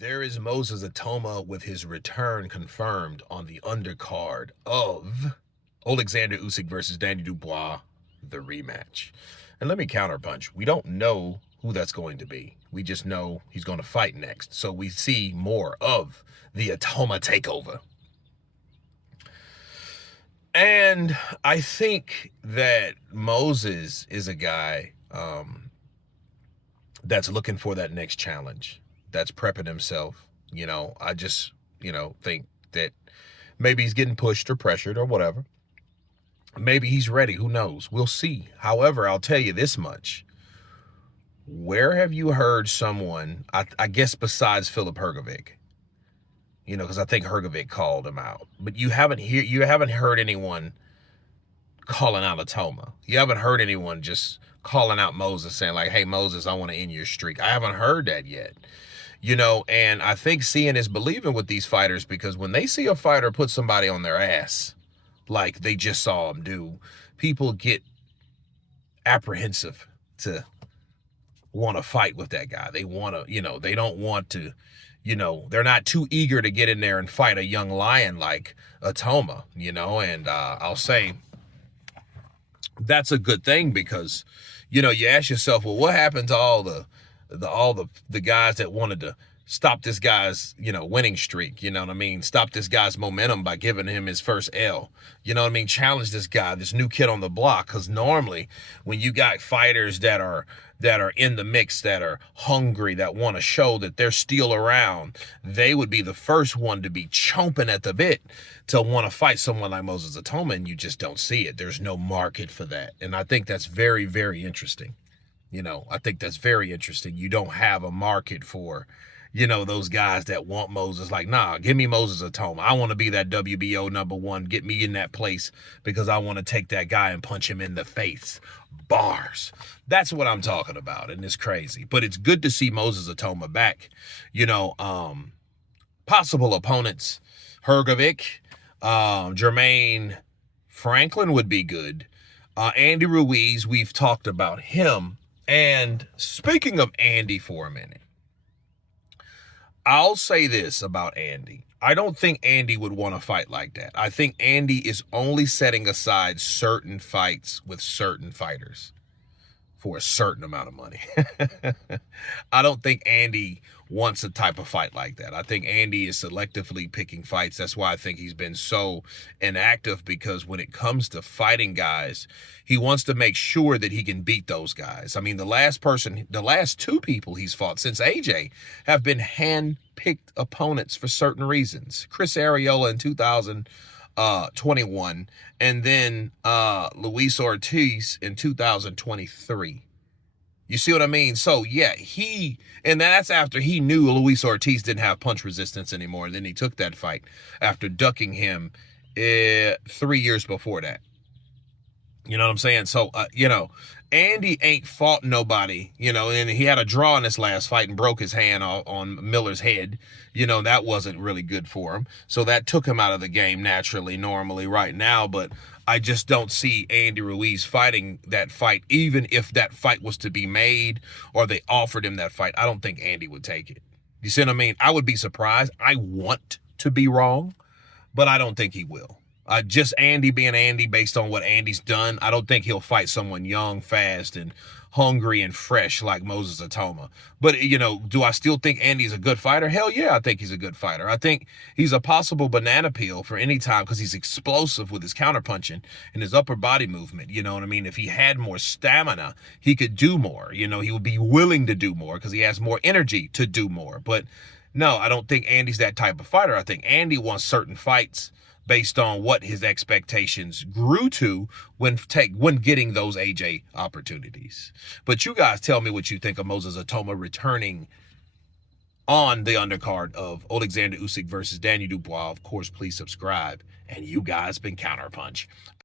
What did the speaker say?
There is Moses Itauma with his return confirmed on the undercard of Alexander Usyk versus Danny Dubois, the rematch. And let me counterpunch. We don't know who that's going to be. We just know he's going to fight next. So we see more of the Itauma takeover. And I think that Moses is a guy that's looking for that next challenge, that's prepping himself. I just, think that maybe he's getting pushed or pressured or whatever. Maybe he's ready. Who knows? We'll see. However, I'll tell you this much. Where have you heard someone, I guess besides Filip Hrgovic, because I think Hrgovic called him out, but you haven't heard anyone calling out Itauma. You haven't heard anyone just calling out Moses saying like, hey, Moses, I want to end your streak. I haven't heard that yet. And I think seeing is believing with these fighters, because when they see a fighter put somebody on their ass, like they just saw him do, people get apprehensive to want to fight with that guy. They want to, they don't want to, they're not too eager to get in there and fight a young lion like Itauma, and I'll say that's a good thing, because, you ask yourself, well, what happened to all the guys that wanted to stop this guy's, winning streak, stop this guy's momentum by giving him his first L, challenge this guy, this new kid on the block. Because normally when you got fighters that are in the mix, that are hungry, that want to show that they're still around, they would be the first one to be chomping at the bit to want to fight someone like Moses Itauma, and you just don't see it. There's no market for that. And I think that's very, very interesting. I think that's very interesting. You don't have a market for, those guys that want Moses. Like, nah, give me Moses Itauma. I want to be that WBO #1. Get me in that place, because I want to take that guy and punch him in the face. Bars. That's what I'm talking about, and it's crazy. But it's good to see Moses Itauma back. Possible opponents, Hrgovic, Jermaine Franklin would be good. Andy Ruiz, we've talked about him. And speaking of Andy for a minute, I'll say this about Andy. I don't think Andy would want to fight like that. I think Andy is only setting aside certain fights with certain fighters for a certain amount of money. I don't think Andy wants a type of fight like that. I think Andy is selectively picking fights. That's why I think he's been so inactive, because when it comes to fighting guys, he wants to make sure that he can beat those guys. I mean, the last two people he's fought since AJ have been hand-picked opponents for certain reasons. Chris Arreola in 2021, and then Luis Ortiz in 2023. You see what I mean? So yeah, and that's after he knew Luis Ortiz didn't have punch resistance anymore, and then he took that fight after ducking him 3 years before that. You know what I'm saying? So, Andy ain't fought nobody, and he had a draw in his last fight and broke his hand on Miller's head. That wasn't really good for him. So that took him out of the game normally right now. But I just don't see Andy Ruiz fighting that fight. Even if that fight was to be made or they offered him that fight, I don't think Andy would take it. You see what I mean? I would be surprised. I want to be wrong, but I don't think he will. Just Andy being Andy, based on what Andy's done, I don't think he'll fight someone young, fast, and hungry and fresh like Moses Itauma. But, do I still think Andy's a good fighter? Hell yeah, I think he's a good fighter. I think he's a possible banana peel for any time, because he's explosive with his counterpunching and his upper body movement. You know what I mean? If he had more stamina, he could do more. He would be willing to do more because he has more energy to do more. But no, I don't think Andy's that type of fighter. I think Andy wants certain fights based on what his expectations grew to when getting those AJ opportunities. But you guys tell me what you think of Moses Itauma returning on the undercard of Alexander Usyk versus Danny Dubois. Of course, please subscribe. And you guys been Counterpunch.